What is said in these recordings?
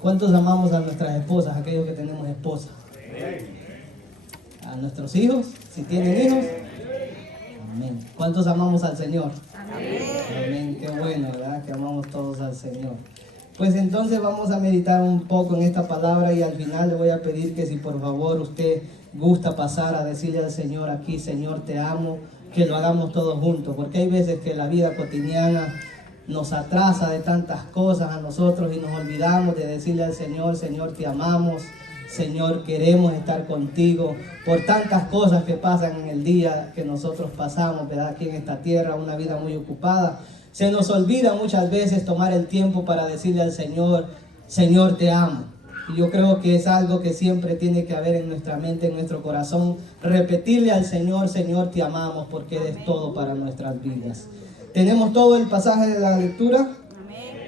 ¿Cuántos amamos a nuestras esposas, aquellos que tenemos esposas? A nuestros hijos, si tienen hijos. Amén. ¿Cuántos amamos al Señor? Amén. Qué bueno, ¿verdad? Que amamos todos al Señor. Pues entonces vamos a meditar un poco en esta palabra y al final le voy a pedir que si por favor usted gusta pasar a decirle al Señor aquí, Señor, te amo, que lo hagamos todos juntos, porque hay veces que la vida cotidiana nos atrasa de tantas cosas a nosotros y nos olvidamos de decirle al Señor, Señor, te amamos, Señor, queremos estar contigo por tantas cosas que pasan en el día que nosotros pasamos, ¿verdad? Aquí en esta tierra, una vida muy ocupada. Se nos olvida muchas veces tomar el tiempo para decirle al Señor, Señor, te amo. Y yo creo que es algo que siempre tiene que haber en nuestra mente, en nuestro corazón. Repetirle al Señor, Señor, te amamos porque eres todo para nuestras vidas. Tenemos todo el pasaje de la lectura.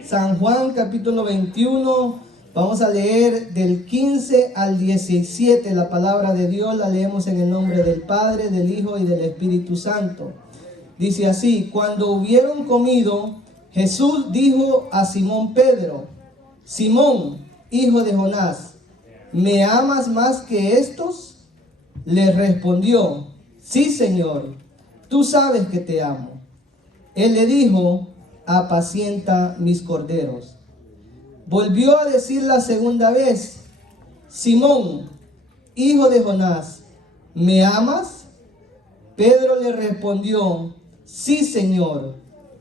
San Juan capítulo 21. Vamos a leer del 15 al 17. La palabra de Dios la leemos en el nombre del Padre, del Hijo y del Espíritu Santo. Dice así: cuando hubieron comido, Jesús dijo a Simón Pedro: Simón, hijo de Jonás, ¿me amas más que estos? Le respondió: sí, Señor, tú sabes que te amo. Él le dijo: apacienta mis corderos. Volvió a decir la segunda vez: Simón, hijo de Jonás, ¿me amas? Pedro le respondió: sí, Señor,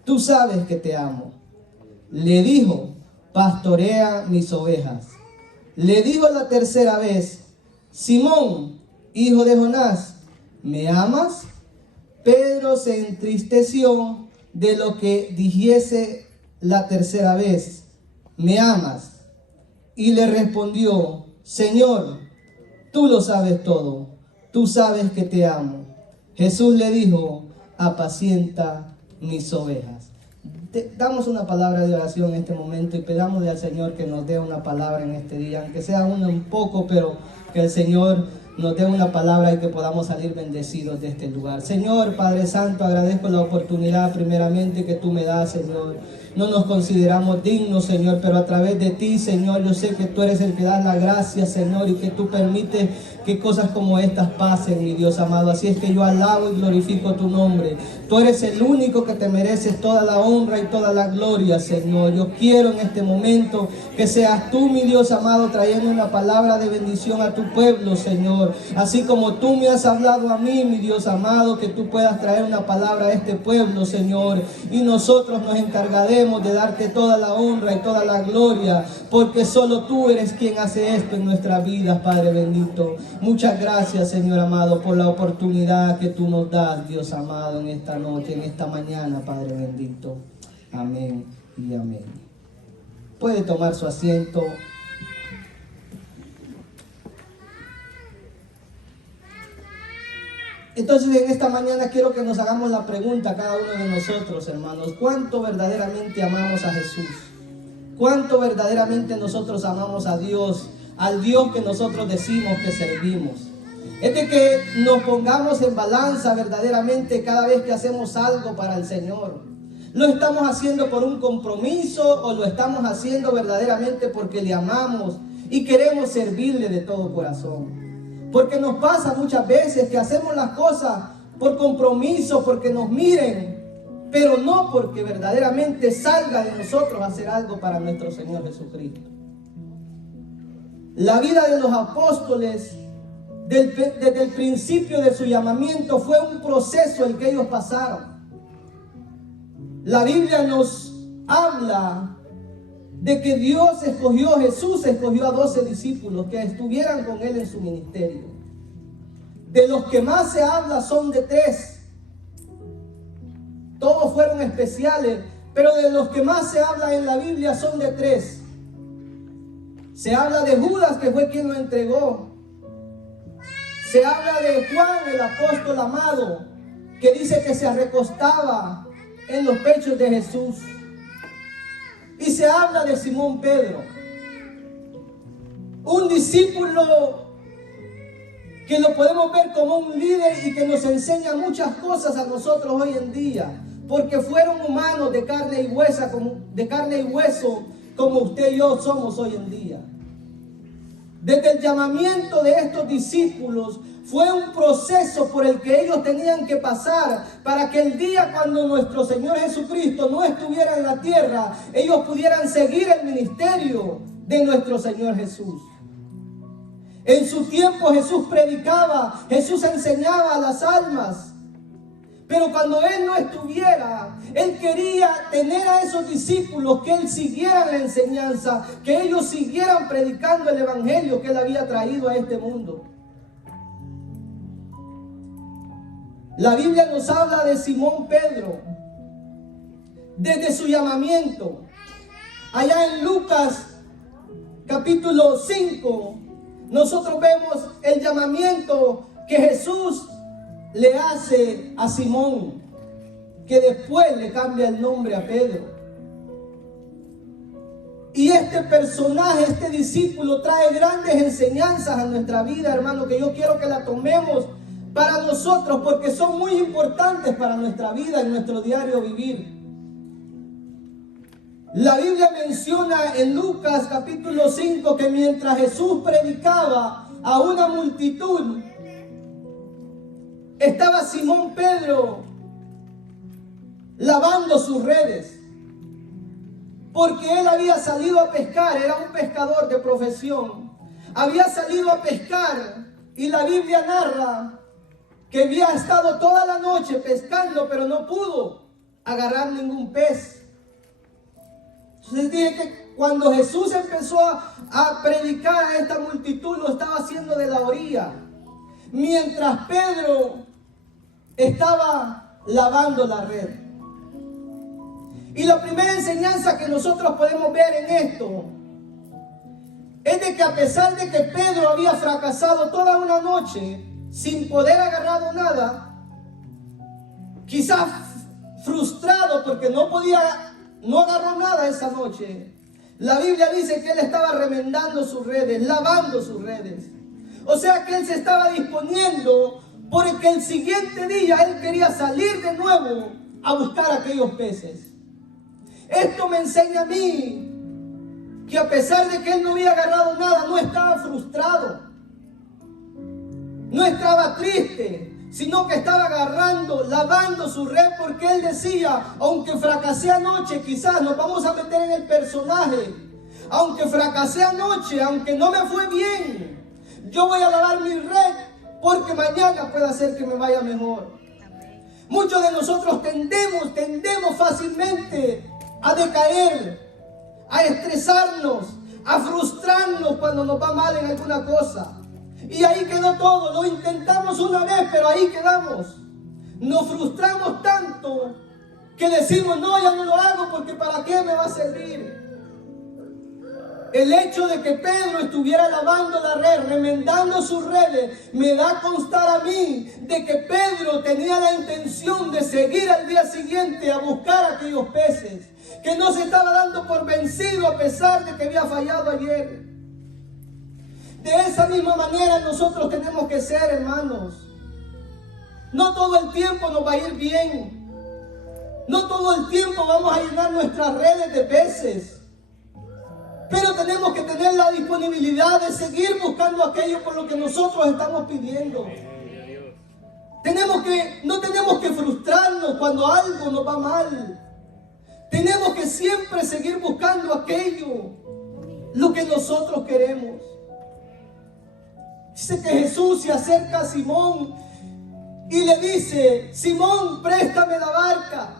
tú sabes que te amo. Le dijo: pastorea mis ovejas. Le dijo la tercera vez: Simón, hijo de Jonás, ¿me amas? Pedro se entristeció de lo que dijese la tercera vez: ¿me amas? Y le respondió: Señor, tú lo sabes todo, tú sabes que te amo. Jesús le dijo: apacienta mis ovejas. Damos una palabra de oración en este momento y pedamosle al Señor que nos dé una palabra en este día, aunque sea un poco, pero que el Señor nos dé una palabra y que podamos salir bendecidos de este lugar. Señor, Padre Santo, agradezco la oportunidad primeramente que tú me das, Señor. No nos consideramos dignos, Señor, pero a través de ti, Señor, yo sé que tú eres el que da la gracia, Señor, y que tú permites que cosas como estas pasen, mi Dios amado. Así es que yo alabo y glorifico tu nombre. Tú eres el único que te mereces toda la honra y toda la gloria, Señor. Yo quiero en este momento que seas tú, mi Dios amado, trayendo una palabra de bendición a tu pueblo, Señor. Así como tú me has hablado a mí, mi Dios amado, que tú puedas traer una palabra a este pueblo, Señor. Y nosotros nos encargaremos de darte toda la honra y toda la gloria, porque solo tú eres quien hace esto en nuestras vidas, Padre bendito. Muchas gracias, Señor amado, por la oportunidad que tú nos das, Dios amado, en esta noche, en esta mañana, Padre bendito. Amén y amén. Puede tomar su asiento. Entonces en esta mañana quiero que nos hagamos la pregunta cada uno de nosotros, hermanos: ¿cuánto verdaderamente amamos a Jesús? ¿Cuánto verdaderamente nosotros amamos a Dios, al Dios que nosotros decimos que servimos? Es de que nos pongamos en balanza verdaderamente cada vez que hacemos algo para el Señor. ¿Lo estamos haciendo por un compromiso o lo estamos haciendo verdaderamente porque le amamos y queremos servirle de todo corazón? Porque nos pasa muchas veces que hacemos las cosas por compromiso, porque nos miren, pero no porque verdaderamente salga de nosotros hacer algo para nuestro Señor Jesucristo. La vida de los apóstoles, desde el principio de su llamamiento, fue un proceso el que ellos pasaron. La Biblia nos habla de que Dios escogió, Jesús escogió a 12 discípulos que estuvieran con Él en su ministerio. De los que más se habla son de 3. Todos fueron especiales, pero de los que más se habla en la Biblia son de 3. Se habla de Judas, que fue quien lo entregó. Se habla de Juan, el apóstol amado, que dice que se recostaba en los pechos de Jesús. Y se habla de Simón Pedro, un discípulo que lo podemos ver como un líder y que nos enseña muchas cosas a nosotros hoy en día, porque fueron humanos de carne y hueso como usted y yo somos hoy en día. Desde el llamamiento de estos discípulos fue un proceso por el que ellos tenían que pasar para que el día cuando nuestro Señor Jesucristo no estuviera en la tierra, ellos pudieran seguir el ministerio de nuestro Señor Jesús. En su tiempo Jesús predicaba, Jesús enseñaba a las almas. Pero cuando Él no estuviera, Él quería tener a esos discípulos que Él siguiera la enseñanza, que ellos siguieran predicando el evangelio que Él había traído a este mundo. La Biblia nos habla de Simón Pedro, desde su llamamiento. Allá en Lucas capítulo 5, nosotros vemos el llamamiento que Jesús le hace a Simón, que después le cambia el nombre a Pedro. Y este personaje, este discípulo, trae grandes enseñanzas a nuestra vida, hermano, que yo quiero que la tomemos para nosotros, porque son muy importantes para nuestra vida, en nuestro diario vivir. La Biblia menciona en Lucas capítulo 5 que mientras Jesús predicaba a una multitud, estaba Simón Pedro lavando sus redes, porque él había salido a pescar, era un pescador de profesión, había salido a pescar, y la Biblia narra que había estado toda la noche pescando, pero no pudo agarrar ningún pez. Entonces dije que cuando Jesús empezó a predicar a esta multitud, lo estaba haciendo de la orilla, mientras Pedro estaba lavando la red. Y la primera enseñanza que nosotros podemos ver en esto es de que a pesar de que Pedro había fracasado toda una noche sin poder agarrar nada, quizás frustrado porque no agarró nada esa noche, la Biblia dice que él estaba remendando sus redes, lavando sus redes. O sea que él se estaba disponiendo, porque el siguiente día él quería salir de nuevo a buscar aquellos peces. Esto me enseña a mí que a pesar de que él no había agarrado nada, no estaba frustrado, no estaba triste, sino que estaba agarrando, lavando su red, porque él decía, aunque fracasé anoche, quizás nos vamos a meter en el personaje, aunque fracasé anoche, aunque no me fue bien, yo voy a lavar mi red, porque mañana puede ser que me vaya mejor. Muchos de nosotros tendemos fácilmente a decaer, a estresarnos, a frustrarnos cuando nos va mal en alguna cosa. Y ahí quedó todo. Lo intentamos una vez, pero ahí quedamos. Nos frustramos tanto que decimos, no, ya no lo hago porque ¿para qué me va a servir? El hecho de que Pedro estuviera lavando la red, remendando sus redes, me da a constar a mí de que Pedro tenía la intención de seguir al día siguiente a buscar aquellos peces, que no se estaba dando por vencido a pesar de que había fallado ayer. De esa misma manera nosotros tenemos que ser, hermanos. No todo el tiempo nos va a ir bien. No todo el tiempo vamos a llenar nuestras redes de peces. Pero tenemos que tener la disponibilidad de seguir buscando aquello por lo que nosotros estamos pidiendo. No tenemos que frustrarnos cuando algo nos va mal. Tenemos que siempre seguir buscando aquello, lo que nosotros queremos. Dice que Jesús se acerca a Simón y le dice, Simón, préstame la barca.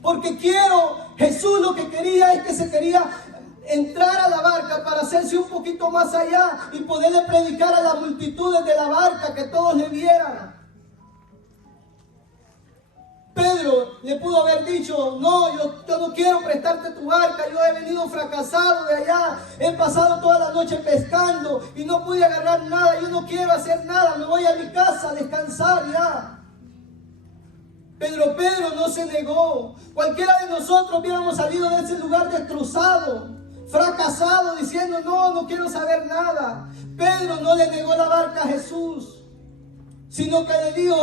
Porque Jesús lo que quería es que se quería entrar a la barca para hacerse un poquito más allá y poderle predicar a las multitudes de la barca, que todos le vieran. Pedro le pudo haber dicho, no, yo no quiero prestarte tu barca, yo he venido fracasado de allá, he pasado toda la noche pescando y no pude agarrar nada, yo no quiero hacer nada, me voy a mi casa a descansar ya. Pero Pedro no se negó. Cualquiera de nosotros hubiéramos salido de ese lugar destrozado, fracasado, diciendo, no quiero saber nada. Pedro no le negó la barca a Jesús, sino que le dijo,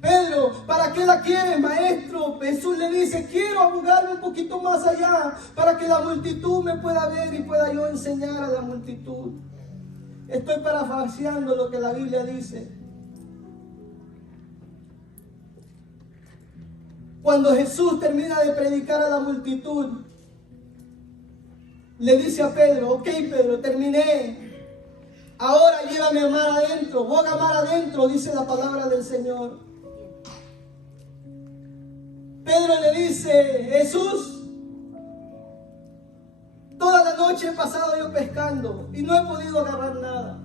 Pedro, ¿para qué la quieres, maestro? Jesús le dice, quiero abogarme un poquito más allá para que la multitud me pueda ver y pueda yo enseñar a la multitud. Estoy parafraseando lo que la Biblia dice. Cuando Jesús termina de predicar a la multitud, le dice a Pedro, ok Pedro, terminé. Ahora llévame a mar adentro, boga mar adentro, dice la palabra del Señor. Pedro le dice, Jesús, toda la noche he pasado yo pescando y no he podido agarrar nada.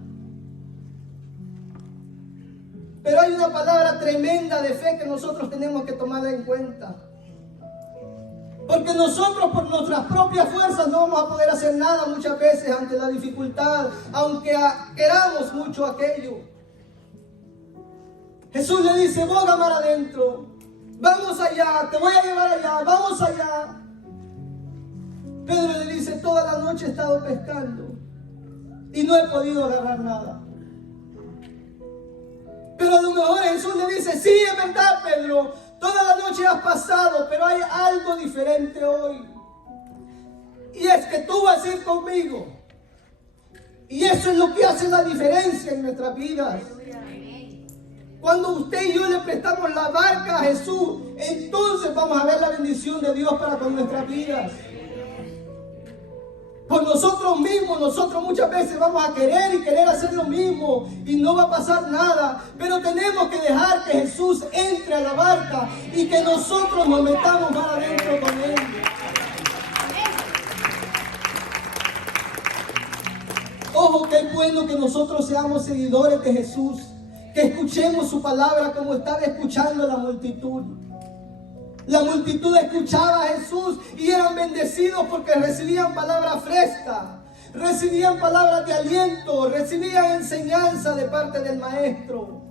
Pero hay una palabra tremenda de fe que nosotros tenemos que tomarla en cuenta. Porque nosotros por nuestras propias fuerzas no vamos a poder hacer nada muchas veces ante la dificultad, aunque queramos mucho aquello. Jesús le dice, boga mar adentro, vamos allá, te voy a llevar allá, vamos allá. Pedro le dice, toda la noche he estado pescando y no he podido agarrar nada. Pero a lo mejor Jesús le dice, sí, es verdad, Pedro, toda la noche has pasado, pero hay algo diferente hoy. Y es que tú vas a ir conmigo. Y eso es lo que hace la diferencia en nuestras vidas. Cuando usted y yo le prestamos la barca a Jesús, entonces vamos a ver la bendición de Dios para con nuestras vidas. Por nosotros mismos, nosotros muchas veces vamos a querer hacer lo mismo y no va a pasar nada. Pero tenemos que dejar que Jesús entre a la barca y que nosotros nos metamos más adentro con Él. Ojo, que es bueno que nosotros seamos seguidores de Jesús, que escuchemos su palabra como estaba escuchando la multitud. La multitud escuchaba a Jesús y eran bendecidos porque recibían palabras frescas, recibían palabras de aliento, recibían enseñanza de parte del Maestro.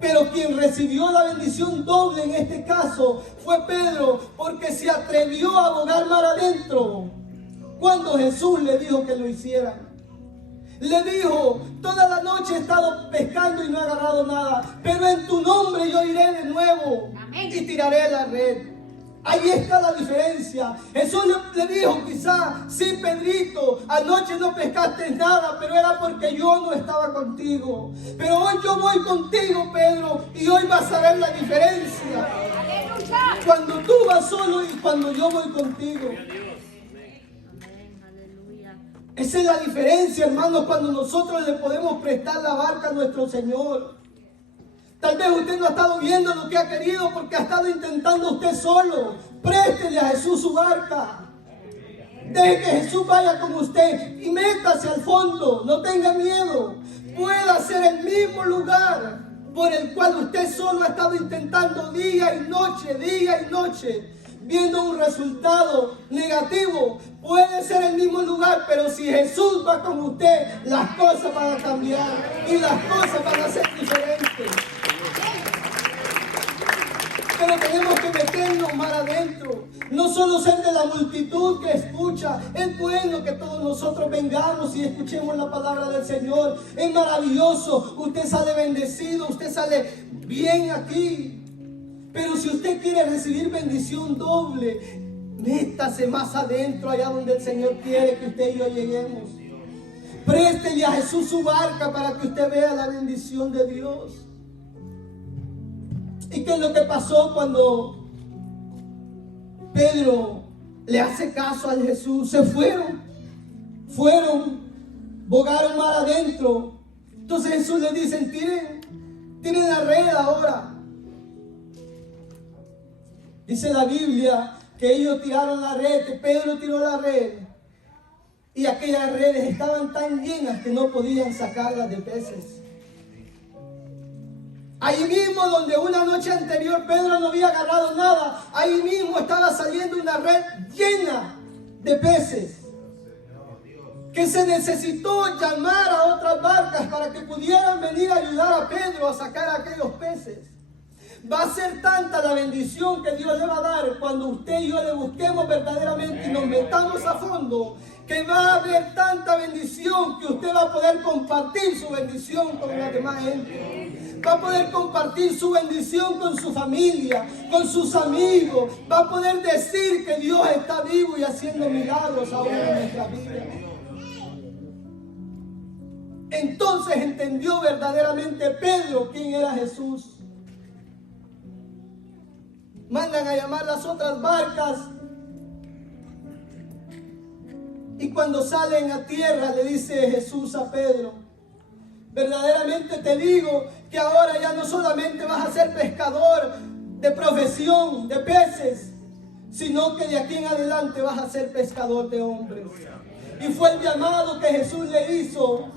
Pero quien recibió la bendición doble en este caso fue Pedro, porque se atrevió a bogar mar adentro cuando Jesús le dijo que lo hicieran. Le dijo, toda la noche he estado pescando y no he agarrado nada, pero en tu nombre yo iré de nuevo. Amén. Y tiraré la red. Ahí está la diferencia. Jesús le dijo quizá, sí Pedrito, anoche no pescaste nada, pero era porque yo no estaba contigo. Pero hoy yo voy contigo, Pedro, y hoy vas a ver la diferencia. Aleluya. Cuando tú vas solo y cuando yo voy contigo. Esa es la diferencia, hermanos, cuando nosotros le podemos prestar la barca a nuestro Señor. Tal vez usted no ha estado viendo lo que ha querido porque ha estado intentando usted solo. Préstele a Jesús su barca. Deje que Jesús vaya con usted y métase al fondo. No tenga miedo. Pueda ser el mismo lugar por el cual usted solo ha estado intentando día y noche, viendo un resultado negativo. Puede ser el mismo lugar, pero si Jesús va con usted, las cosas van a cambiar y las cosas van a ser diferentes. Pero tenemos que meternos más adentro, no solo ser de la multitud que escucha. Es bueno que todos nosotros vengamos y escuchemos la palabra del Señor. Es maravilloso, usted sale bendecido, usted sale bien aquí. Pero si usted quiere recibir bendición doble, métase más adentro, allá donde el Señor quiere que usted y yo lleguemos. Préstele a Jesús su barca para que usted vea la bendición de Dios. ¿Y qué es lo que pasó cuando Pedro le hace caso a Jesús? Se fueron, bogaron mar adentro. Entonces Jesús les dice, tiren la red ahora. Dice la Biblia que ellos tiraron la red, que Pedro tiró la red. Y aquellas redes estaban tan llenas que no podían sacarlas de peces. Ahí mismo donde una noche anterior Pedro no había agarrado nada, ahí mismo estaba saliendo una red llena de peces. Que se necesitó llamar a otras barcas para que pudieran venir a ayudar a Pedro a sacar aquellos peces. Va a ser tanta la bendición que Dios le va a dar cuando usted y yo le busquemos verdaderamente y nos metamos a fondo, que va a haber tanta bendición que usted va a poder compartir su bendición con la demás gente. Va a poder compartir su bendición con su familia, con sus amigos. Va a poder decir que Dios está vivo y haciendo milagros aún en nuestra vida. Entonces entendió verdaderamente Pedro quién era Jesús. Mandan a llamar las otras barcas. Y cuando salen a tierra le dice Jesús a Pedro: verdaderamente te digo que ahora ya no solamente vas a ser pescador de profesión, de peces, sino que de aquí en adelante vas a ser pescador de hombres. Y fue el llamado que Jesús le hizo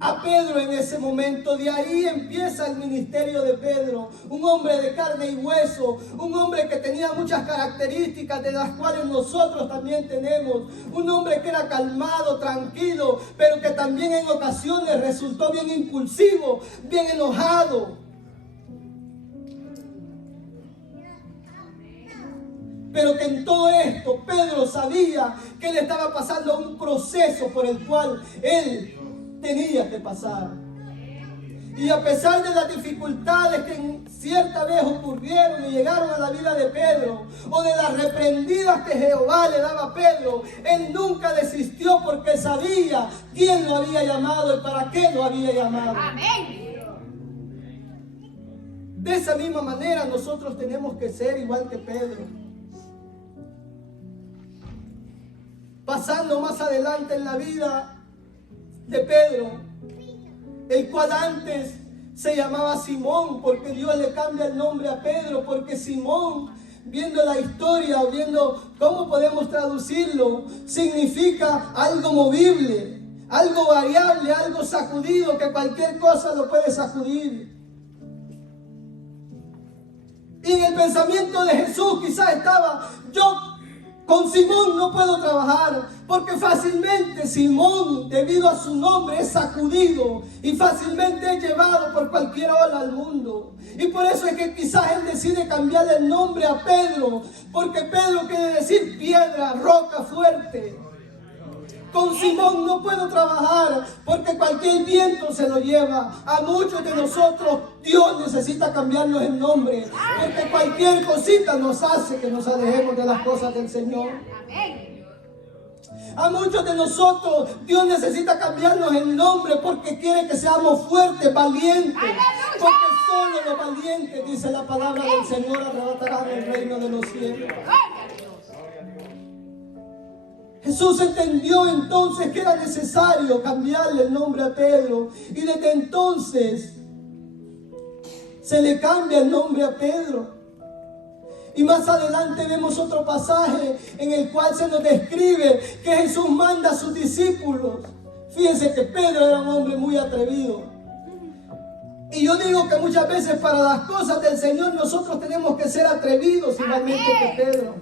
a Pedro en ese momento. De ahí empieza el ministerio de Pedro, un hombre de carne y hueso, un hombre que tenía muchas características de las cuales nosotros también tenemos, un hombre que era calmado, tranquilo, pero que también en ocasiones resultó bien impulsivo, bien enojado. Pero que en todo esto Pedro sabía que él estaba pasando un proceso por el cual él tenía que pasar. Y a pesar de las dificultades que cierta vez ocurrieron y llegaron a la vida de Pedro, o de las reprendidas que Jehová le daba a Pedro, él nunca desistió porque sabía quién lo había llamado y para qué lo había llamado. Amén. De esa misma manera nosotros tenemos que ser igual que Pedro. Pasando más adelante en la vida de Pedro, el cual antes se llamaba Simón, porque Dios le cambia el nombre a Pedro, porque Simón, viendo la historia o viendo cómo podemos traducirlo, significa algo movible, algo variable, algo sacudido, que cualquier cosa lo puede sacudir. Y en el pensamiento de Jesús quizás estaba: yo con Simón no puedo trabajar, porque fácilmente Simón, debido a su nombre, es sacudido y fácilmente es llevado por cualquier ola al mundo. Y por eso es que quizás él decide cambiarle el nombre a Pedro, porque Pedro quiere decir piedra, roca fuerte. Con Simón no puedo trabajar, porque cualquier viento se lo lleva. A muchos de nosotros Dios necesita cambiarnos el nombre, porque cualquier cosita nos hace que nos alejemos de las cosas del Señor. A muchos de nosotros Dios necesita cambiarnos el nombre, porque quiere que seamos fuertes, valientes. Porque solo los valientes, dice la palabra del Señor, arrebatarán el reino de los cielos. Jesús entendió entonces que era necesario cambiarle el nombre a Pedro, y desde entonces se le cambia el nombre a Pedro. Y más adelante vemos otro pasaje en el cual se nos describe que Jesús manda a sus discípulos. Fíjense que Pedro era un hombre muy atrevido. Y yo digo que muchas veces para las cosas del Señor nosotros tenemos que ser atrevidos igualmente que Pedro.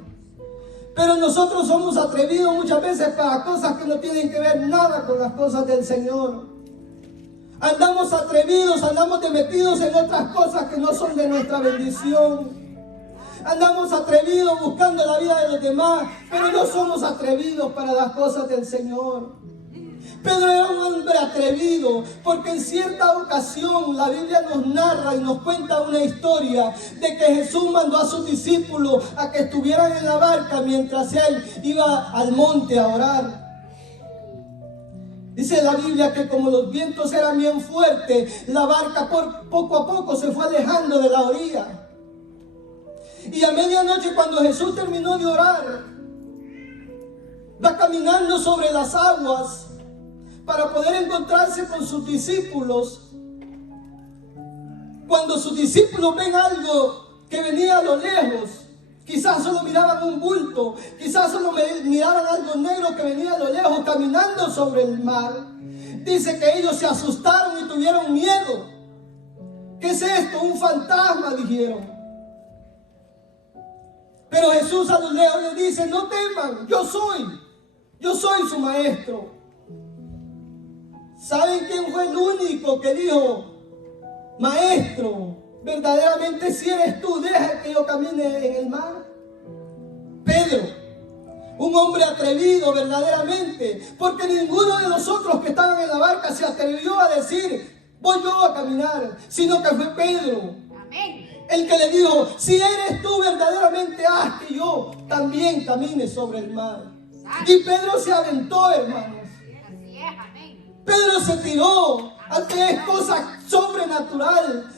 Pero nosotros somos atrevidos muchas veces para cosas que no tienen que ver nada con las cosas del Señor. Andamos atrevidos, andamos metidos en otras cosas que no son de nuestra bendición. Andamos atrevidos buscando la vida de los demás, pero no somos atrevidos para las cosas del Señor. Pedro era un hombre atrevido, porque en cierta ocasión la Biblia nos narra y nos cuenta una historia de que Jesús mandó a sus discípulos a que estuvieran en la barca mientras él iba al monte a orar. Dice la Biblia que como los vientos eran bien fuertes, la barca poco a poco se fue alejando de la orilla. Y a medianoche, cuando Jesús terminó de orar, va caminando sobre las aguas para poder encontrarse con sus discípulos. Cuando sus discípulos ven algo que venía a lo lejos, quizás solo miraban un bulto, quizás solo miraban algo negro que venía a lo lejos caminando sobre el mar, dice que ellos se asustaron y tuvieron miedo. ¿Qué es esto? Un fantasma, dijeron. Pero Jesús a lo lejos les dice: no teman, yo soy su maestro. ¿Saben quién fue el único que dijo maestro verdaderamente si eres tú, deja que yo camine en el mar. Pedro, un hombre atrevido verdaderamente, porque ninguno de nosotros que estaban en la barca se atrevió a decir, voy yo a caminar, sino que fue Pedro. Amén. El que le dijo, si eres tú verdaderamente, haz que yo también camine sobre el mar. Y Pedro se aventó, hermanos. Así es, amén. Pedro se tiró ante cosa sobrenatural.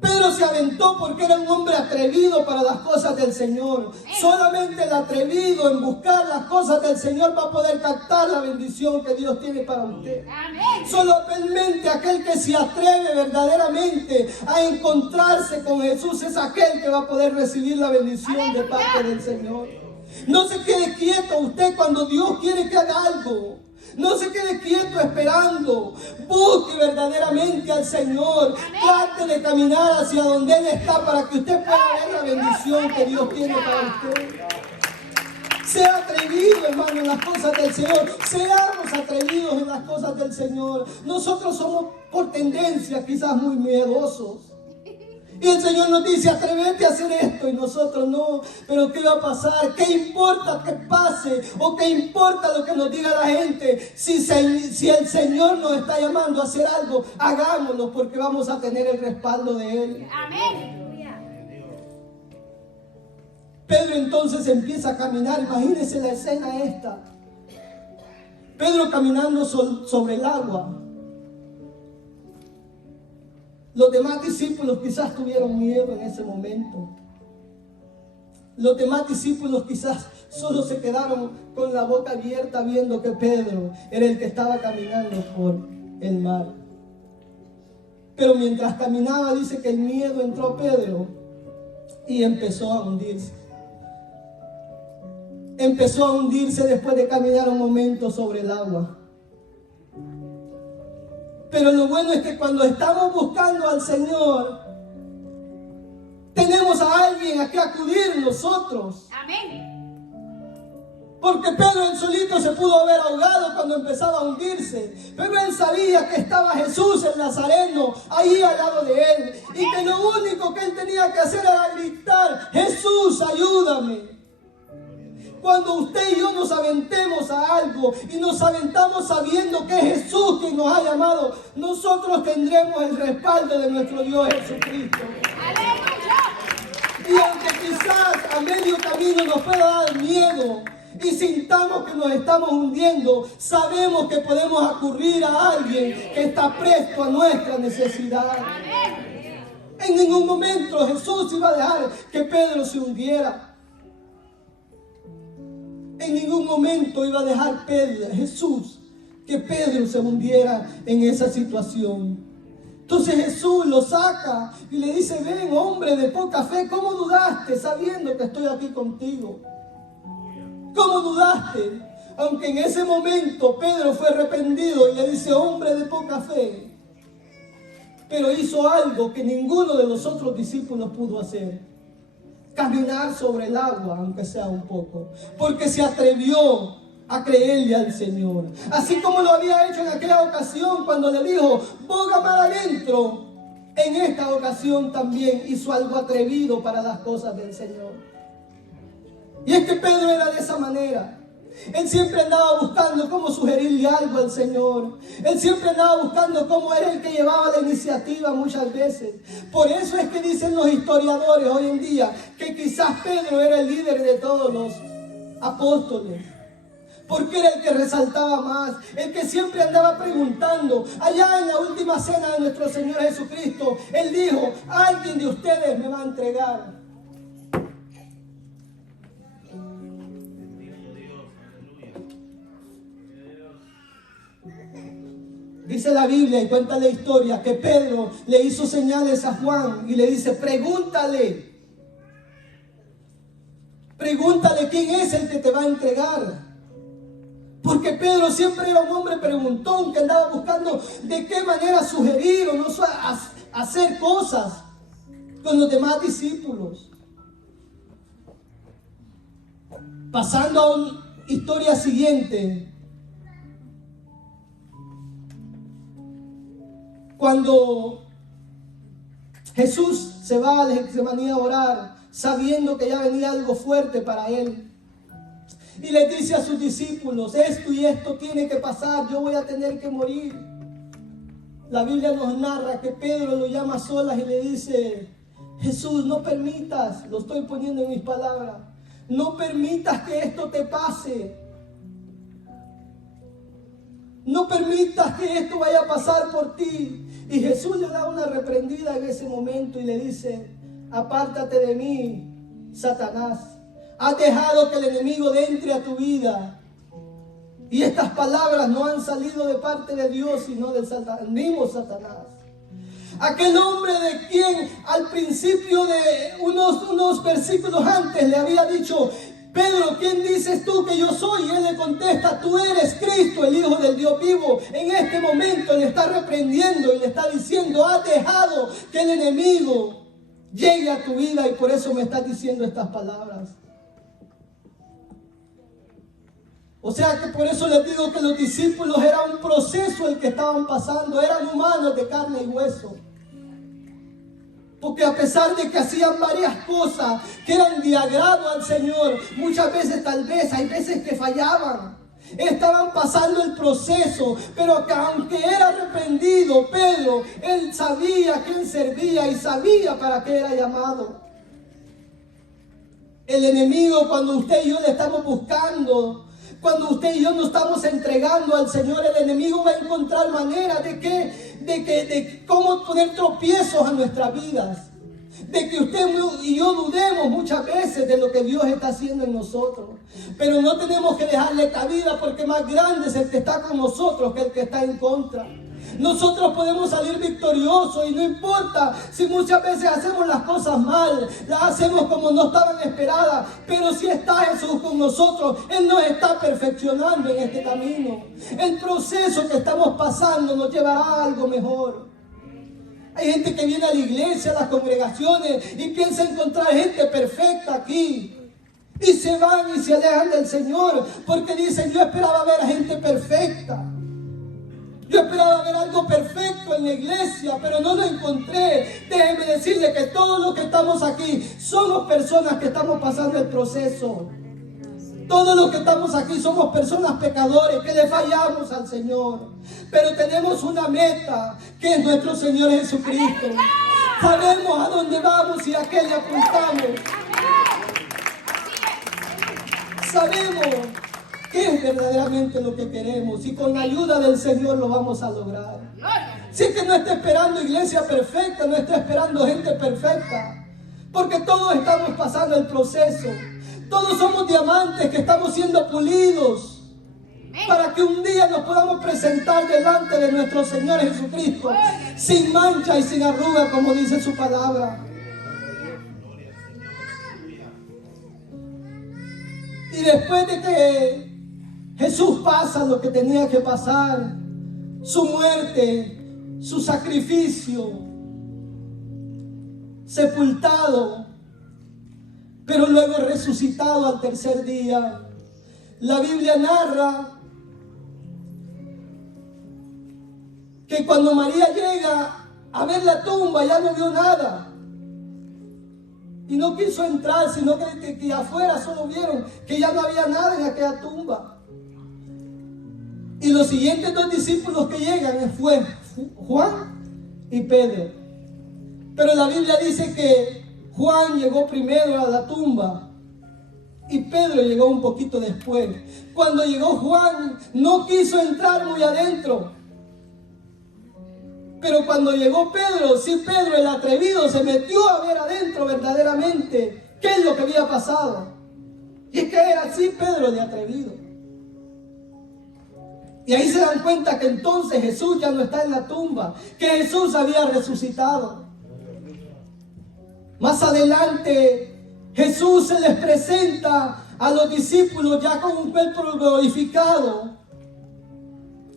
Pedro se aventó porque era un hombre atrevido para las cosas del Señor. Solamente el atrevido en buscar las cosas del Señor va a poder captar la bendición que Dios tiene para usted. Amén. Solamente aquel que se atreve verdaderamente a encontrarse con Jesús es aquel que va a poder recibir la bendición de parte del Señor. No se quede quieto usted cuando Dios quiere que haga algo. No se quede quieto esperando. Busque verdaderamente al Señor. Trate de caminar hacia donde Él está para que usted pueda ver la bendición que Dios tiene para usted. Sea atrevido, hermano, en las cosas del Señor. Seamos atrevidos en las cosas del Señor. Nosotros somos por tendencia quizás muy miedosos. Y el Señor nos dice, atrévete a hacer esto, y nosotros no. Pero ¿qué va a pasar? ¿Qué importa que pase? ¿O qué importa lo que nos diga la gente? Si el Señor nos está llamando a hacer algo, hagámoslo, porque vamos a tener el respaldo de Él. Amén. Pedro entonces empieza a caminar. Imagínense la escena esta. Pedro caminando sobre el agua. Los demás discípulos quizás tuvieron miedo en ese momento. Los demás discípulos quizás solo se quedaron con la boca abierta viendo que Pedro era el que estaba caminando por el mar. Pero mientras caminaba, dice que el miedo entró a Pedro y empezó a hundirse. Empezó a hundirse después de caminar un momento sobre el agua. Pero lo bueno es que cuando estamos buscando al Señor, tenemos a alguien a que acudir nosotros. Amén. Porque Pedro él solito se pudo haber ahogado cuando empezaba a hundirse. Pero él sabía que estaba Jesús el Nazareno ahí al lado de él. Y que lo único que él tenía que hacer era gritar, Jesús, ayúdame. Cuando usted y yo nos aventemos a algo y nos aventamos sabiendo que es Jesús quien nos ha llamado, nosotros tendremos el respaldo de nuestro Dios Jesucristo. Aleluya. Y aunque quizás a medio camino nos pueda dar miedo y sintamos que nos estamos hundiendo, sabemos que podemos acudir a alguien que está presto a nuestra necesidad. Amén. En ningún momento Jesús iba a dejar que Pedro se hundiera. En ningún momento iba a dejar Jesús que Pedro se hundiera en esa situación. Entonces Jesús lo saca y le dice, ven, hombre de poca fe, ¿cómo dudaste sabiendo que estoy aquí contigo? ¿Cómo dudaste? Aunque en ese momento Pedro fue arrepentido y le dice, hombre de poca fe. Pero hizo algo que ninguno de los otros discípulos pudo hacer. Caminar sobre el agua, aunque sea un poco, porque se atrevió a creerle al Señor, así como lo había hecho en aquella ocasión cuando le dijo, boga mar adentro. En esta ocasión también hizo algo atrevido para las cosas del Señor. Y es que Pedro era de esa manera. Él siempre andaba buscando cómo sugerirle algo al Señor. Él siempre andaba buscando cómo era el que llevaba la iniciativa muchas veces. Por eso es que dicen los historiadores hoy en día que quizás Pedro era el líder de todos los apóstoles. Porque era el que resaltaba más, el que siempre andaba preguntando. Allá en la última cena de nuestro Señor Jesucristo, Él dijo, alguien de ustedes me va a entregar. Dice la Biblia y cuenta la historia que Pedro le hizo señales a Juan y le dice, pregúntale quién es el que te va a entregar. Porque Pedro siempre era un hombre preguntón que andaba buscando de qué manera sugerir o no hacer cosas con los demás discípulos. Pasando a una historia siguiente. Cuando Jesús se va al Getsemaní a orar, sabiendo que ya venía algo fuerte para él. Y le dice a sus discípulos, esto y esto tiene que pasar, yo voy a tener que morir. La Biblia nos narra que Pedro lo llama a solas y le dice, Jesús, no permitas, lo estoy poniendo en mis palabras, no permitas que esto te pase. No permitas que esto vaya a pasar por ti. Y Jesús le da una reprendida en ese momento y le dice, apártate de mí, Satanás. Has dejado que el enemigo entre a tu vida. Y estas palabras no han salido de parte de Dios, sino del mismo Satanás. Aquel hombre de quien al principio de unos versículos antes le había dicho, Pedro, ¿quién dices tú que yo soy? Y él le contesta, tú eres Cristo, el Hijo del Dios vivo. En este momento le está reprendiendo y le está diciendo, has dejado que el enemigo llegue a tu vida y por eso me estás diciendo estas palabras. O sea que por eso les digo que los discípulos era un proceso el que estaban pasando, eran humanos de carne y hueso. Porque a pesar de que hacían varias cosas que eran de agrado al Señor, muchas veces tal vez, hay veces que fallaban. Estaban pasando el proceso, pero que aunque era arrepentido, Pedro, él sabía a quién servía y sabía para qué era llamado. El enemigo, cuando usted y yo le estamos buscando, cuando usted y yo nos estamos entregando al Señor, el enemigo va a encontrar maneras de cómo poner tropiezos a nuestras vidas. De que usted y yo dudemos muchas veces de lo que Dios está haciendo en nosotros. Pero no tenemos que dejarle cabida porque más grande es el que está con nosotros que el que está en contra. Nosotros podemos salir victoriosos y no importa si muchas veces hacemos las cosas mal, las hacemos como no estaban esperadas, pero si está Jesús con nosotros, Él nos está perfeccionando en este camino. El proceso que estamos pasando nos llevará a algo mejor. Hay gente que viene a la iglesia, a las congregaciones y piensa encontrar gente perfecta aquí. Y se van y se alejan del Señor porque dicen, yo esperaba ver a gente perfecta. Yo esperaba ver algo perfecto en la iglesia, pero no lo encontré. Déjenme decirle que todos los que estamos aquí somos personas que estamos pasando el proceso. Todos los que estamos aquí somos personas pecadores que le fallamos al Señor. Pero tenemos una meta que es nuestro Señor Jesucristo. Sabemos a dónde vamos y a qué le apuntamos. Sabemos qué es verdaderamente lo que queremos y con la ayuda del Señor lo vamos a lograr. Si es que no está esperando iglesia perfecta, no está esperando gente perfecta, porque todos estamos pasando el proceso. Todos somos diamantes que estamos siendo pulidos para que un día nos podamos presentar delante de nuestro Señor Jesucristo sin mancha y sin arruga, como dice su palabra. Y después de que Jesús pasa lo que tenía que pasar, su muerte, su sacrificio, sepultado, pero luego resucitado al tercer día. La Biblia narra que cuando María llega a ver la tumba ya no vio nada. Y no quiso entrar, sino que afuera solo vieron que ya no había nada en aquella tumba. Y los siguientes dos discípulos que llegan fue Juan y Pedro. Pero la Biblia dice que Juan llegó primero a la tumba y Pedro llegó un poquito después. Cuando llegó Juan no quiso entrar muy adentro. Pero cuando llegó Pedro, sí, Pedro el atrevido se metió a ver adentro verdaderamente qué es lo que había pasado. Y es que era así Pedro de atrevido. Y ahí se dan cuenta que entonces Jesús ya no está en la tumba, que Jesús había resucitado. Más adelante Jesús se les presenta a los discípulos ya con un cuerpo glorificado.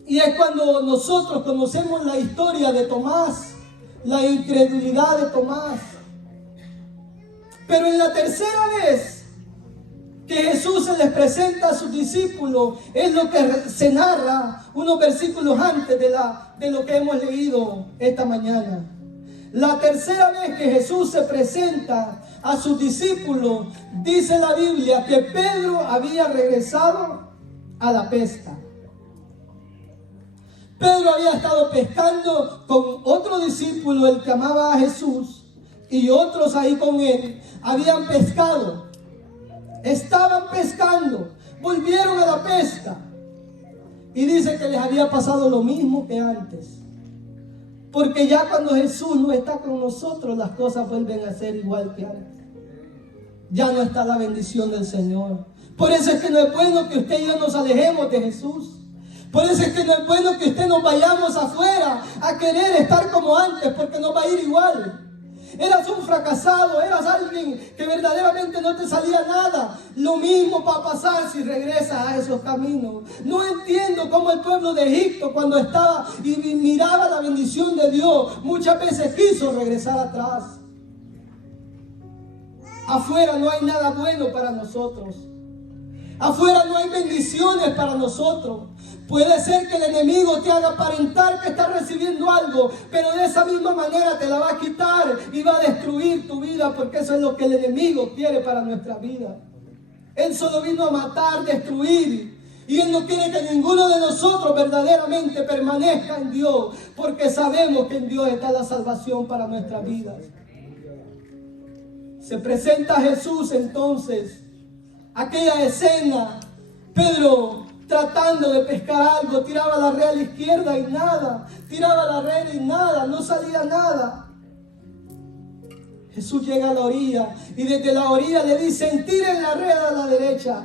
Y es cuando nosotros conocemos la historia de Tomás, la incredulidad de Tomás. Pero en la tercera vez que Jesús se les presenta a sus discípulos, es lo que se narra unos versículos antes de lo que hemos leído esta mañana. La tercera vez que Jesús se presenta a sus discípulos, dice la Biblia que Pedro había regresado a la pesca. Pedro había estado pescando con otro discípulo, el que amaba a Jesús, y otros ahí con él. Habían pescado, estaban pescando, volvieron a la pesca. Y dice que les había pasado lo mismo que antes. Porque ya cuando Jesús no está con nosotros, las cosas vuelven a ser igual que antes. Ya no está la bendición del Señor. Por eso es que no es bueno que usted y yo nos alejemos de Jesús. Por eso es que no es bueno que usted nos vayamos afuera a querer estar como antes, porque nos va a ir igual. Eras un fracasado, eras alguien que verdaderamente no te salía nada. Lo mismo va a pasar si regresas a esos caminos. No entiendo cómo el pueblo de Egipto, cuando estaba y miraba la bendición de Dios, muchas veces quiso regresar atrás. Afuera no hay nada bueno para nosotros. Afuera no hay bendiciones para nosotros. Puede ser que el enemigo te haga aparentar que estás recibiendo algo, pero de esa misma manera te la va a quitar y va a destruir tu vida, porque eso es lo que el enemigo quiere para nuestra vida. Él solo vino a matar, destruir, y Él no quiere que ninguno de nosotros verdaderamente permanezca en Dios, porque sabemos que en Dios está la salvación para nuestras vidas. Se presenta Jesús entonces, aquella escena, Pedro tratando de pescar algo, tiraba la red a la izquierda y nada, tiraba la red y nada, no salía nada. Jesús llega a la orilla y desde la orilla le dicen: tiren la red a la derecha.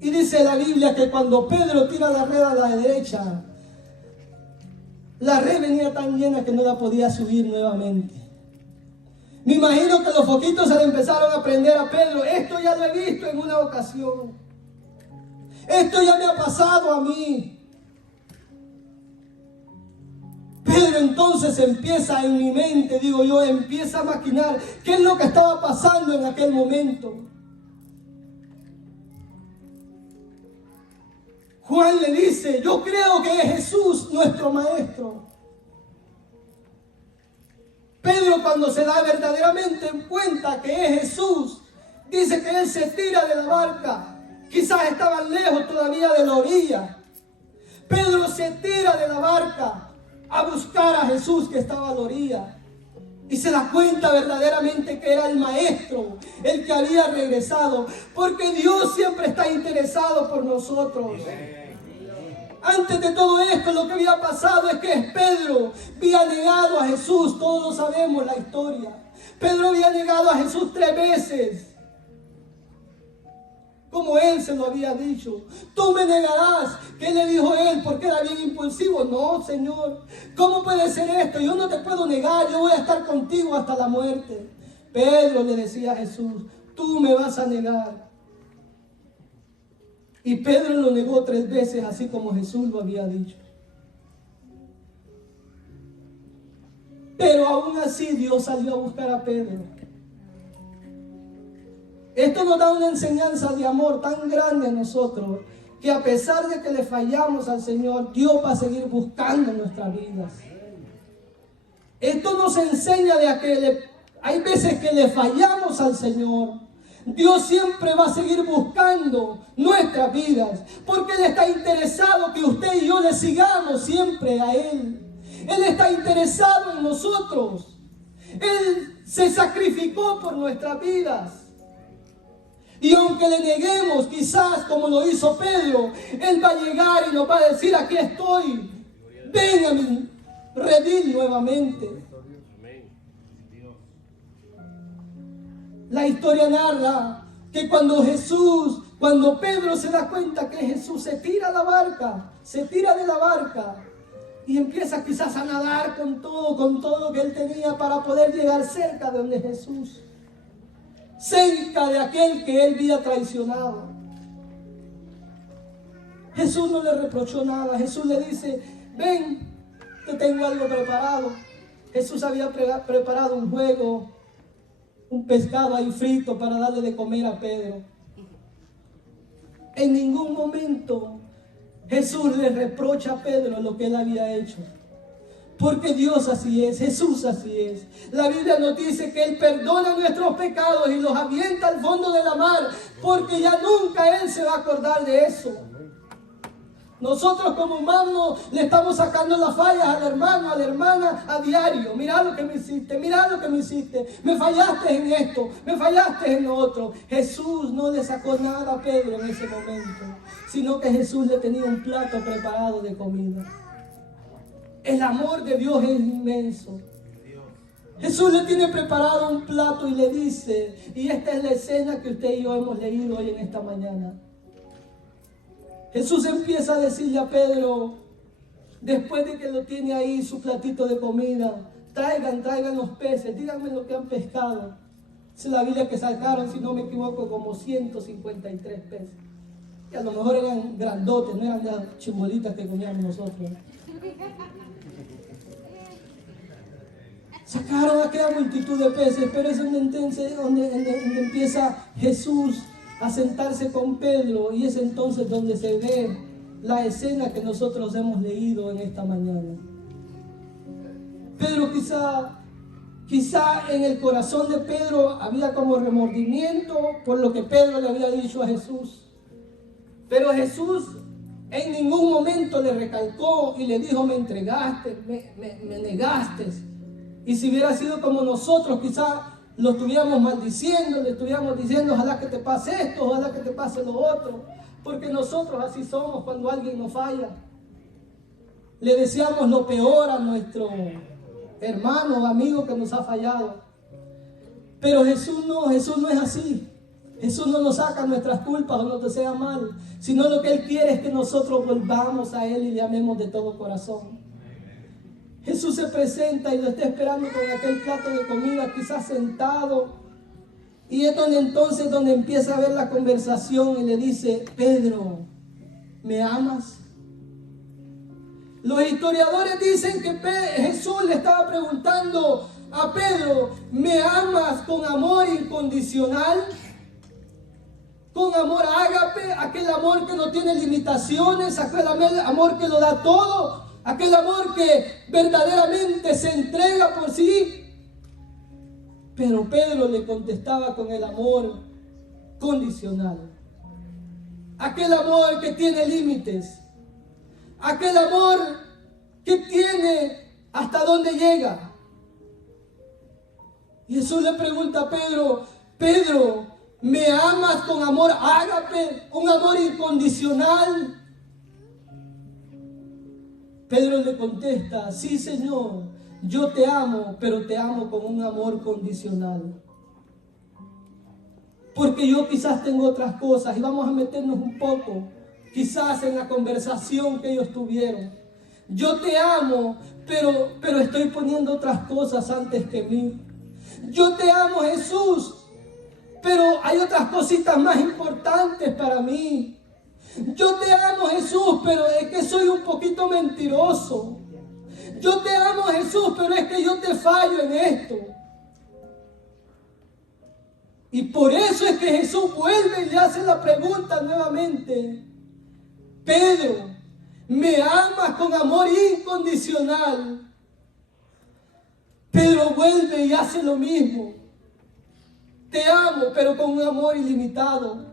Y dice la Biblia que cuando Pedro tira la red a la derecha, la red venía tan llena que no la podía subir nuevamente. Me imagino que los foquitos se le empezaron a prender a Pedro. Esto ya lo he visto en una ocasión. Esto ya me ha pasado a mí. Pedro entonces empieza en mi mente, digo yo, empieza a maquinar qué es lo que estaba pasando en aquel momento. Juan le dice: yo creo que es Jesús nuestro maestro. Pedro, cuando se da verdaderamente en cuenta que es Jesús, dice que él se tira de la barca. Quizás estaban lejos todavía de la orilla. Pedro se tira de la barca a buscar a Jesús que estaba a la orilla. Y se da cuenta verdaderamente que era el maestro, el que había regresado. Porque Dios siempre está interesado por nosotros. Antes de todo esto, lo que había pasado es que Pedro había negado a Jesús. Todos sabemos la historia. Pedro había negado a Jesús 3 veces. Como él se lo había dicho. Tú me negarás. ¿Qué le dijo él? Porque era bien impulsivo. No, Señor. ¿Cómo puede ser esto? Yo no te puedo negar. Yo voy a estar contigo hasta la muerte. Pedro le decía a Jesús: tú me vas a negar. Y Pedro lo negó 3 veces, así como Jesús lo había dicho. Pero aún así Dios salió a buscar a Pedro. Esto nos da una enseñanza de amor tan grande a nosotros, que a pesar de que le fallamos al Señor, Dios va a seguir buscando nuestras vidas. Esto nos enseña de que hay veces que le fallamos al Señor. Dios siempre va a seguir buscando nuestras vidas, porque Él está interesado que usted y yo le sigamos siempre a Él. Él está interesado en nosotros. Él se sacrificó por nuestras vidas. Y aunque le neguemos, quizás como lo hizo Pedro, Él va a llegar y nos va a decir: aquí estoy, ven a mi redil nuevamente. La historia narra que cuando Pedro se da cuenta que Jesús se tira de la barca y empieza quizás a nadar con todo lo que él tenía para poder llegar cerca de donde Jesús, cerca de aquel que él había traicionado. Jesús no le reprochó nada. Jesús le dice: ven, te tengo algo preparado. Jesús había preparado un juego, un pescado ahí frito para darle de comer a Pedro. En ningún momento Jesús le reprocha a Pedro lo que él había hecho. Porque Dios así es, Jesús así es. La Biblia nos dice que Él perdona nuestros pecados y los avienta al fondo de la mar, porque ya nunca Él se va a acordar de eso. Nosotros como humanos le estamos sacando las fallas al hermano, a la hermana a diario. Mira lo que me hiciste, mira lo que me hiciste. Me fallaste en esto, me fallaste en lo otro. Jesús no le sacó nada a Pedro en ese momento, sino que Jesús le tenía un plato preparado de comida. El amor de Dios es inmenso. Jesús le tiene preparado un plato y le dice, y esta es la escena que usted y yo hemos leído hoy en esta mañana. Jesús empieza a decirle a Pedro, después de que lo tiene ahí su platito de comida, traigan los peces, díganme lo que han pescado. Es la Biblia que sacaron, si no me equivoco, como 153 peces. Y a lo mejor eran grandotes, no eran las chimbolitas que comíamos nosotros. Sacaron aquella multitud de peces, pero es donde empieza Jesús a sentarse con Pedro, y es entonces donde se ve la escena que nosotros hemos leído en esta mañana. Pedro quizá en el corazón de Pedro había como remordimiento por lo que Pedro le había dicho a Jesús. Pero Jesús en ningún momento le recalcó y le dijo, me entregaste, me negaste. Y si hubiera sido como nosotros, quizá lo estuviéramos maldiciendo, le estuviéramos diciendo, ojalá que te pase esto, ojalá que te pase lo otro. Porque nosotros así somos cuando alguien nos falla. Le deseamos lo peor a nuestro hermano o amigo que nos ha fallado. Pero Jesús no es así. Jesús no nos saca nuestras culpas o nos desea mal, sino lo que Él quiere es que nosotros volvamos a Él y le amemos de todo corazón. Jesús se presenta y lo está esperando con aquel plato de comida, quizás sentado. Y es donde empieza a ver la conversación y le dice, Pedro, ¿me amas? Los historiadores dicen que Jesús le estaba preguntando a Pedro, ¿me amas con amor incondicional? Con amor ágape, aquel amor que no tiene limitaciones, aquel amor que lo da todo. Aquel amor que verdaderamente se entrega por sí. Pero Pedro le contestaba con el amor condicional. Aquel amor que tiene límites. Aquel amor que tiene hasta dónde llega. Y Jesús le pregunta a Pedro, Pedro, ¿me amas con amor ágape? Un amor incondicional. Pedro le contesta, sí Señor, yo te amo, pero te amo con un amor condicional. Porque yo quizás tengo otras cosas y vamos a meternos un poco, quizás en la conversación que ellos tuvieron. Yo te amo, pero estoy poniendo otras cosas antes que mí. Yo te amo, Jesús, pero hay otras cositas más importantes para mí. Yo te amo, Jesús, pero es que soy un poquito mentiroso. Yo te amo, Jesús, pero es que yo te fallo en esto. Y por eso es que Jesús vuelve y le hace la pregunta nuevamente. Pedro, ¿me amas con amor incondicional? Pedro vuelve y hace lo mismo. Te amo, pero con un amor ilimitado.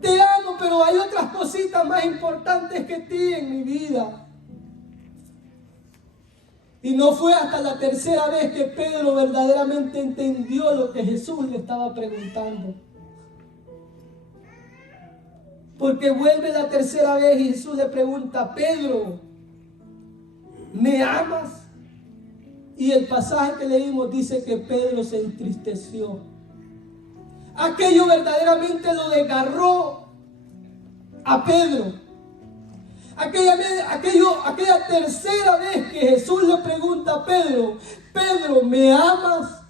Te amo, pero hay otras cositas más importantes que ti en mi vida. Y no fue hasta la tercera vez que Pedro verdaderamente entendió lo que Jesús le estaba preguntando. Porque vuelve la tercera vez y Jesús le pregunta, Pedro, ¿me amas? Y el pasaje que leímos dice que Pedro se entristeció. Aquello verdaderamente lo desgarró a Pedro. Aquella tercera vez que Jesús le pregunta a Pedro, Pedro, ¿me amas?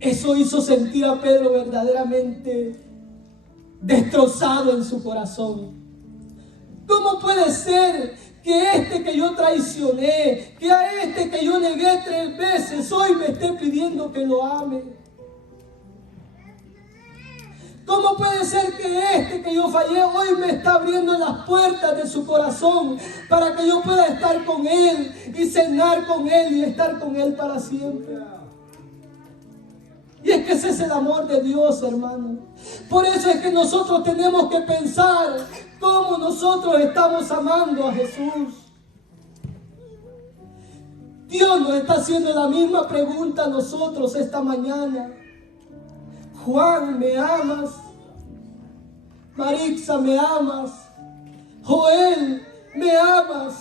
Eso hizo sentir a Pedro verdaderamente destrozado en su corazón. ¿Cómo puede ser que este que yo traicioné, que a este que yo negué 3 veces, hoy me esté pidiendo que lo ame? ¿Cómo puede ser que que yo fallé hoy me está abriendo las puertas de su corazón para que yo pueda estar con Él y cenar con Él y estar con Él para siempre? Y es que ese es el amor de Dios, hermano. Por eso es que nosotros tenemos que pensar cómo nosotros estamos amando a Jesús. Dios nos está haciendo la misma pregunta a nosotros esta mañana. Juan, ¿me amas? Marixa, ¿me amas? Joel, ¿me amas?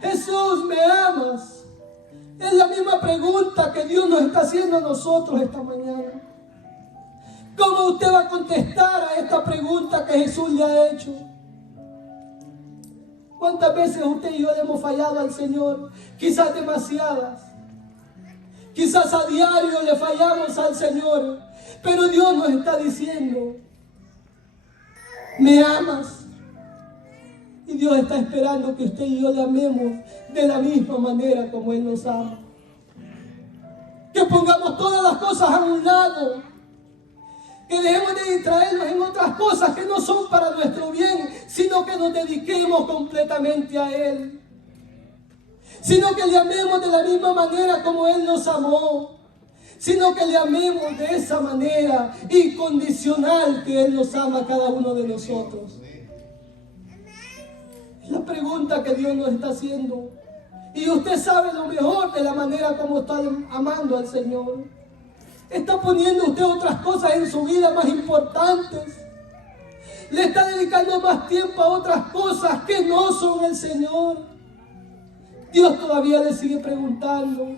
Jesús, ¿me amas? Es la misma pregunta que Dios nos está haciendo a nosotros esta mañana. ¿Cómo usted va a contestar a esta pregunta que Jesús le ha hecho? ¿Cuántas veces usted y yo le hemos fallado al Señor? Quizás demasiadas. Quizás a diario le fallamos al Señor. Pero Dios nos está diciendo, ¿me amas? Y Dios está esperando que usted y yo le amemos de la misma manera como Él nos ama. Que pongamos todas las cosas a un lado. Que dejemos de distraernos en otras cosas que no son para nuestro bien, sino que nos dediquemos completamente a Él. Sino que le amemos de la misma manera como Él nos amó. Sino que le amemos de esa manera incondicional que Él nos ama a cada uno de nosotros. Es la pregunta que Dios nos está haciendo. Y usted sabe lo mejor de la manera como está amando al Señor. Está poniendo usted otras cosas en su vida más importantes. Le está dedicando más tiempo a otras cosas que no son el Señor. Dios todavía le sigue preguntando,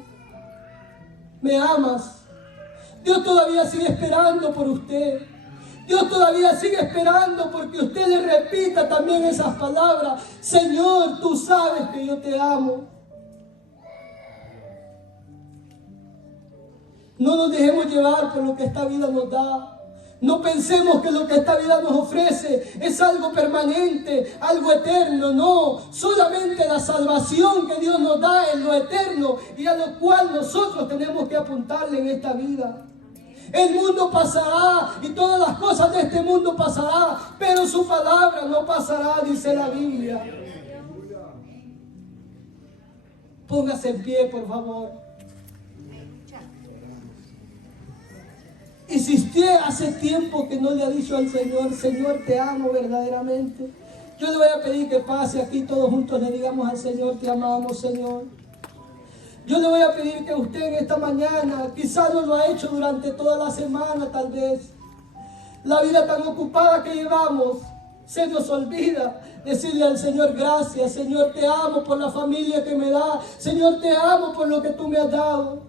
¿me amas? Dios todavía sigue esperando por usted. Dios todavía sigue esperando porque usted le repita también esas palabras. Señor, tú sabes que yo te amo. No nos dejemos llevar por lo que esta vida nos da. No pensemos que lo que esta vida nos ofrece es algo permanente, algo eterno. No, solamente la salvación que Dios nos da es lo eterno y a lo cual nosotros tenemos que apuntarle en esta vida. El mundo pasará y todas las cosas de este mundo pasarán, pero su palabra no pasará, dice la Biblia. Póngase en pie, por favor. Y si usted hace tiempo que no le ha dicho al Señor, Señor, te amo verdaderamente, yo le voy a pedir que pase aquí todos juntos, le digamos al Señor, te amamos, Señor. Yo le voy a pedir que usted en esta mañana, quizás no lo ha hecho durante toda la semana tal vez, la vida tan ocupada que llevamos, se nos olvida decirle al Señor, gracias, Señor, te amo por la familia que me da, Señor, te amo por lo que tú me has dado.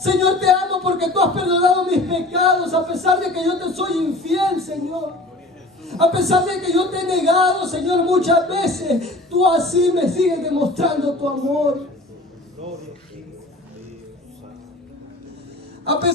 Señor, te amo porque tú has perdonado mis pecados a pesar de que yo te soy infiel, Señor. A pesar de que yo te he negado, Señor, muchas veces, tú así me sigues demostrando tu amor. A pesar